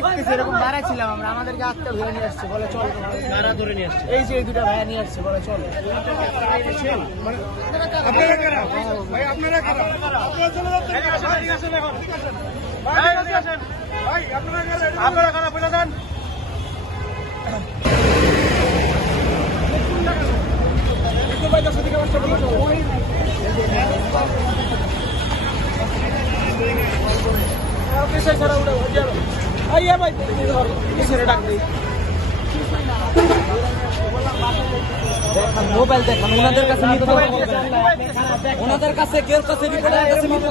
দেখতেছি এরকম দাঁড়াচ্ছিলাম আমরা, আমাদেরকে আটটা ধরে নিয়ে আসছে, বলে চল। কারা ধরে নিয়ে আসছে? এই যে এই দুটা ভাইয়া নিয়ে আসছে, বলে চল। আপনারা কারা? ভাই আপনারা কারা? আপনারা চলে যাচ্ছেন। এদিকে আসেন এখন। ভাই এদিকে আসেন। ভাই আপনারা কারা? আপনারা কারা বলে দেন। একটু ভাই দশ দিকে বসে বলো। অফিসে ছাড়া উড়ে যাবে। আইয়া ভাই কিসের ডাক দেই। মোবাইল দেখান ওনাদের কাছে, ওনাদের কাছে কেউ কাছে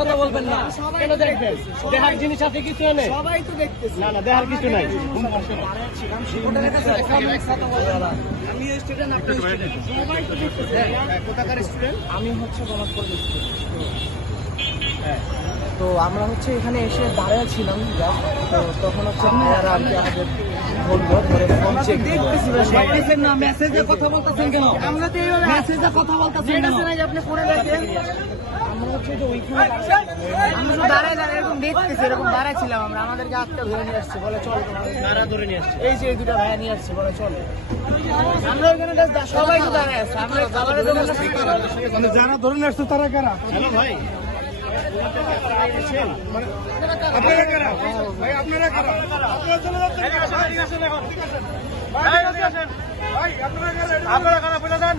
কথা বলবেন না। কেন দেখবেন? দেখার জিনিস আছে কিছু নেই। সবাই তো দেখতেছি। না না দেখার কিছু নাই। আমি স্টুডেন্ট, আপনি স্টুডেন্ট, সবাই তো দেখতেছে। কোথাকার স্টুডেন্ট? আমি হচ্ছে গণতন্ত্র স্টুডেন্ট। তো আমরা হচ্ছে এখানে এসে দাঁড়িয়েছিলাম, তো তখন হচ্ছে ভাইয়ারা আর কি আমাদের বললো, ধরে ফোন চেক দেখতেছেন না, মেসেজে কথা বলতেছেন কেন? আমরা তো এইভাবে মেসেজে কথা বলতেছেন কেন? আপনি ফোনে দেখেন। আমরা হচ্ছে যে ওইখানে আমরা তো দাঁড়ায় এরকম দেখতেছি, এরকম দাঁড়াচ্ছিলাম আমরা, আমাদেরকে আটটা ধরে নিয়ে আসছে, বলে চল। কারা ধরে নিয়ে আসছে? এই যে এই দুটা ভাইয়া নিয়ে আসছে, বলে চল। আমরা ওইখানে সবাই তো দাঁড়ায় আছে, আমরা খাবারের দোকানে যারা ধরে নিয়ে আসছে তারা কারা? হ্যালো ভাই আপনারা কারা? ভাই আপনারা কারা? আপনারা চলে যাচ্ছেন। এদিকে আসেন এখন। ভাই এদিকে আসেন। ভাই আপনারা কারা? আপনারা কারা বলে দেন।